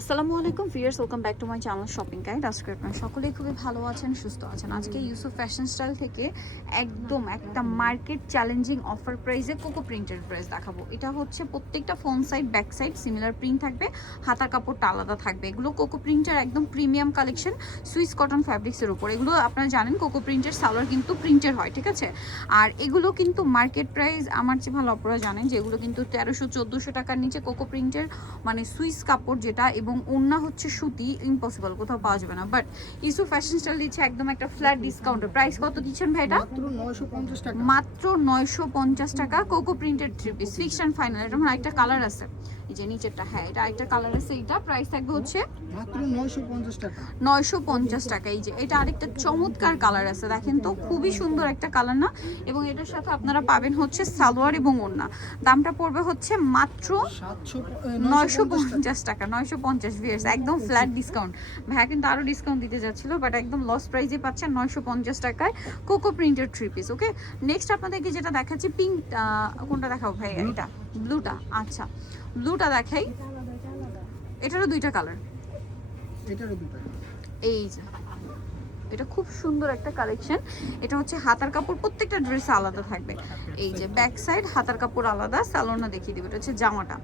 আসসালামু আলাইকুম viewers, welcome back to my channel shopping guide. আজকে আপনারা সকলেই খুবই ভালো আছেন, সুস্থ আছেন। আজকে ইউসুফ ফ্যাশন স্টাইল থেকে একদম একটা মার্কেট চ্যালেঞ্জিং অফার প্রাইসে কোকো প্রিন্টের ড্রেস দেখাবো। এটা হচ্ছে প্রত্যেকটা front side back side similar print থাকবে, হাতার কাপড়টা আলাদা থাকবে। এগুলো কোকো প্রিন্টের একদম প্রিমিয়াম কালেকশন, সুইস কটন ফ্যাব্রিক্সের উপর। এগুলো আপনারা জানেন কোকো প্রিন্টের সালোয়ার কিন্তু প্রিন্টের হয়, ঠিক আছে। আর এগুলো কিন্তু মার্কেট প্রাইস আমার চেয়ে ভালো আপনারা জানেন যে এগুলো কিন্তু 1300-1400 টাকার নিচে কোকো প্রিন্টের মানে সুইস কাপড় যেটা, এবং ওন্না হচ্ছে সুতি, ইম্পসিবল, কোথাও পাওয়া যাবে না। বাট ইউসুফ ফ্যাশন স্টাইল দিচ্ছে একদম একটা ফ্ল্যাট ডিসকাউন্টে। প্রাইস কত দিচ্ছেন ভাই? এটা মাত্র 950 টাকা coco printed three piece, fixed and final. এটা আমার একটা কালার আছে, এই যে নিচেরটা, হ্যাঁ এটা একটা কালার আছে। এটা প্রাইস থাকবে হচ্ছে মাত্র 950 টাকা। 950 টাকা। এই যে এটা আরেকটা চমৎকার কালার আছে, দেখেন তো, খুবই সুন্দর একটা কালার না? এবং এটার সাথে আপনারা পাবেন হচ্ছে সালোয়ার এবং ওড়না। দামটা পড়বে হচ্ছে মাত্র 950 টাকা। 950 ভিউয়ার্স, একদম ফ্ল্যাট ডিসকাউন্ট। ভাইয়া কিন্তু আরো ডিসকাউন্ট দিতে যাচ্ছিল, বাট একদম লস প্রাইসে পাচ্ছেন 950 টাকায় কোকো প্রিন্টেড থ্রি পিস। ওকে, নেক্সট আপনাদেরকে যেটা দেখাচ্ছি, পিঙ্ক, কোনটা দেখাবো ভাই? এটা ব্লুটা। আচ্ছা, ব্লুটা দেখাই। এটারও দুইটা কালার, এই যে এটা খুব সুন্দর একটা কালেকশন। এটা হচ্ছে হাতার কাপড়, প্রত্যেকটা ড্রেসে আলাদা থাকবে। এই যে ব্যাক সাইড হাতার কাপড় আলাদা, সালোয়ারটা দেখিয়ে দিবে। এটা হচ্ছে জামাটা,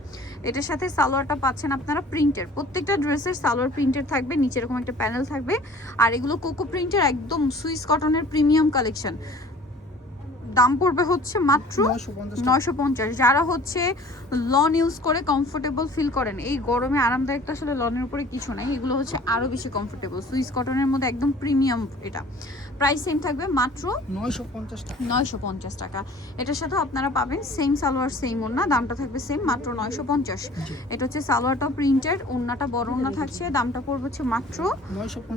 এটার সাথে সালোয়ারটা পাচ্ছেন আপনারা প্রিন্টের। প্রত্যেকটা ড্রেসের সালোয়ার প্রিন্টের থাকবে, নিচে এরকম একটা প্যানেল থাকবে। আর এগুলো কোকো প্রিন্টের একদম সুইস কটনের প্রিমিয়াম কালেকশন। দাম পড়বে হচ্ছে মাত্র 950। যারা হচ্ছে লন ইউজ করে কমফোর্টেবল ফিল করেন, এই গরমে আরামদায়ক তো আসলে লনের উপরে কিছু নাই, এগুলো হচ্ছে আরো বেশি কমফোর্টেবল, সুইস কটনের মধ্যে একদম প্রিমিয়াম। এটা প্রাইস সেম থাকবে মাত্র 950 টাকা। এটার সাথে আপনারা পাবেন সেম সালোয়ার সেম ওড়না, দামটা থাকবে সেম মাত্র 950। এটা হচ্ছে সালোয়ারটা প্রিন্টেড, ওড়নাটা বড় ওড়না থাকছে, দামটা পড়বে হচ্ছে মাত্র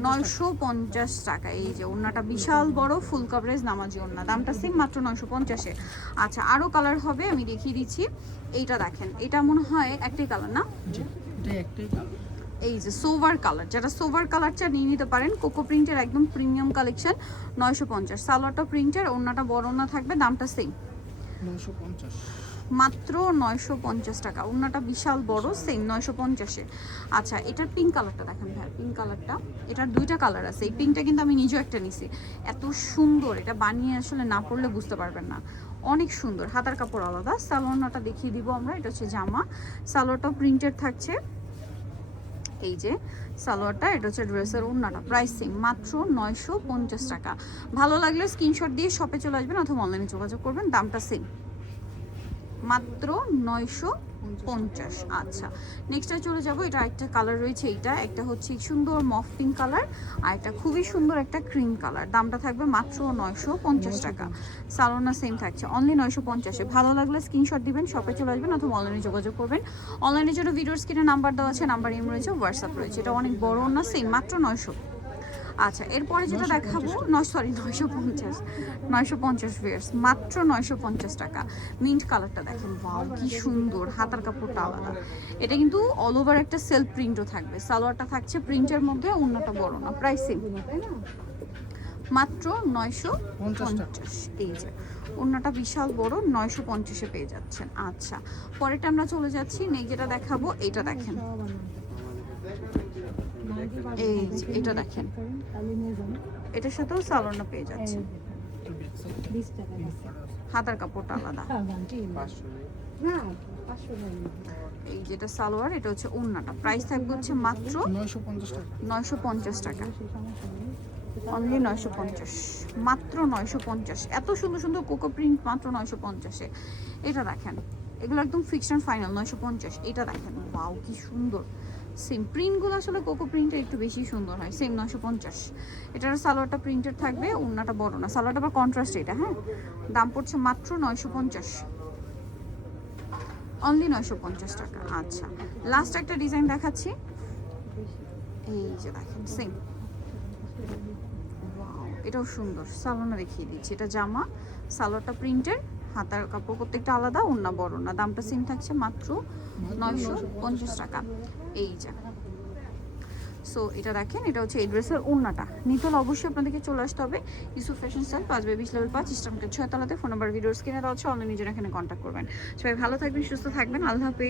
950 টাকা। এই যে ওড়নাটা বিশাল বড় ফুল কভারেজ নামাজি ওড়না, দামটা সেম মাত্র 950-এ। আচ্ছা, আরো কালার হবে, আমি দেখিয়ে দিচ্ছি। এইটা দেখেন, এটা মনে হয় একটাই কালার না? এই যে সোভার কালার, যারা সোভার কালারটা নিয়ে নিতে পারেন। কোকো প্রিন্টের একদম প্রিমিয়াম কালেকশন, 950। সালোয়ারটা প্রিন্টের, ওড়নাটা বড় ওড়না থাকবে, দামটা সেম 950 মাত্র 950 টাকা। ওড়নাটা বিশাল বড়, সেম 950-এ। আচ্ছা, এটার পিঙ্ক কালারটা দেখেন ভাই, পিঙ্ক কালারটা, এটার দুইটা কালার আছে। এই পিঙ্কটা কিন্তু আমি নিজেও একটা নিছি, এত সুন্দর, এটা বানিয়ে আসলে না পড়লে বুঝতে পারবেন না, অনেক সুন্দর। হাতার কাপড় আলাদা, সালোয়ারটা দেখিয়ে দিব আমরা। এটা হচ্ছে জামা, সালোয়ারটাও প্রিন্টেড থাকছে। এই যে সালোয়ারটা, এটা হচ্ছে ড্রেসের ওড়নাটা। প্রাইস সেম মাত্র 950 টাকা। ভালো লাগলে স্ক্রিনশট দিয়ে শপে চলে আসবেন অথবা অনলাইনে যোগাযোগ করবেন, দামটা সেম মাত্র 950। আচ্ছা, নেক্সটে চলে যাব। এটা একটা কালার রয়েছে, এইটা একটা হচ্ছে সুন্দর মফ পিঙ্ক কালার, আর একটা খুবই সুন্দর একটা ক্রিম কালার। দামটা থাকবে মাত্র 950 টাকা। সালোনা সেম থাকছে, অনলি 950-এ। ভালো লাগলে স্ক্রিনশট দিবেন, শপে চলে আসবেন অথবা অনলাইনে যোগাযোগ করবেন। অনলাইনের জন্য ভিডিওর স্ক্রিনে নাম্বার দেওয়া আছে, নাম্বার ইম রয়েছে, হোয়াটসঅ্যাপ রয়েছে। এটা অনেক বড় না, সেম মাত্র 900। আচ্ছা, এরপরে যেটা দেখাবো, 950 ভিউয়ার্স, মাত্র 950 টাকা। মিন্ট কালারটা দেখেন, ওয়াও কি সুন্দর, হাতার কাপড়টা আলাদা। এটা কিন্তু অল ওভার একটা সেলফ প্রিন্টও থাকবে, সালোয়ারটা থাকছে প্রিন্টের মধ্যে, ওড়নাটা বড় না। প্রাইস সেম মাত্র 950। এই যে ওড়নাটা বিশাল বড়, 950-এ পেয়ে যাচ্ছেন। আচ্ছা, পরেরটা আমরা চলে যাচ্ছি। যেটা দেখাবো, এটা দেখেন, এই যে এটা দেখেন, এটার সাথেও সালোয়ারটা পেয়ে যাচ্ছে, হাতার কাপড়টা আলাদা। এই যেটা সালোয়ার, এটা হচ্ছে ওড়নাটা। প্রাইস থাকবে হচ্ছে মাত্র 950 টাকা, অনলি 950, মাত্র 950। এত সুন্দর সুন্দর কোকো প্রিন্ট মাত্র 950-এ। এটা দেখেন, এগুলো একদম ফিক্সড এন্ড ফাইনাল 950। এটা দেখেন, ওয়াও কি সুন্দর, সেম প্রিন্টগুলো আসলে কোকো প্রিন্টের একটু বেশি সুন্দর হয়, সেম 950। এটার সালোয়ারটা প্রিন্টেড থাকবে, ওড়নাটা বড় না, সালোয়ারটা আবার কন্ট্রাস্ট। এটা হ্যাঁ, দাম পড়ছে মাত্র 950, অনলি 950 টাকা। আচ্ছা, লাস্ট একটা ডিজাইন দেখাচ্ছি, এই যে দেখেন সেম, এটাও সুন্দর। সালোয়ারটা দেখিয়ে দিচ্ছি, এটা জামা, সালোয়ারটা প্রিন্টের, হাতার কাপড় প্রত্যেকটা আলাদা, ওড়না বড় না, দামটা সেম থাকছে মাত্র 950 টাকা। এই যে সো এটা দেখেন, এটা হচ্ছে এই ড্রেসের ওড়নাটা। নিতে হলে অবশ্যই আপনাদেরকে চলে আসতে হবে Yusuf fashion style, 5/20 level 5, eastern market 6 তলাতে। ফোন নাম্বার ভিডিওর স্ক্রিনে দেওয়া আছে, অনলাইনে নিজের এখানে কন্ট্যাক্ট করবেন। সবাই ভালো থাকবেন, সুস্থ থাকবেন, আল্লাহ হাফেজ।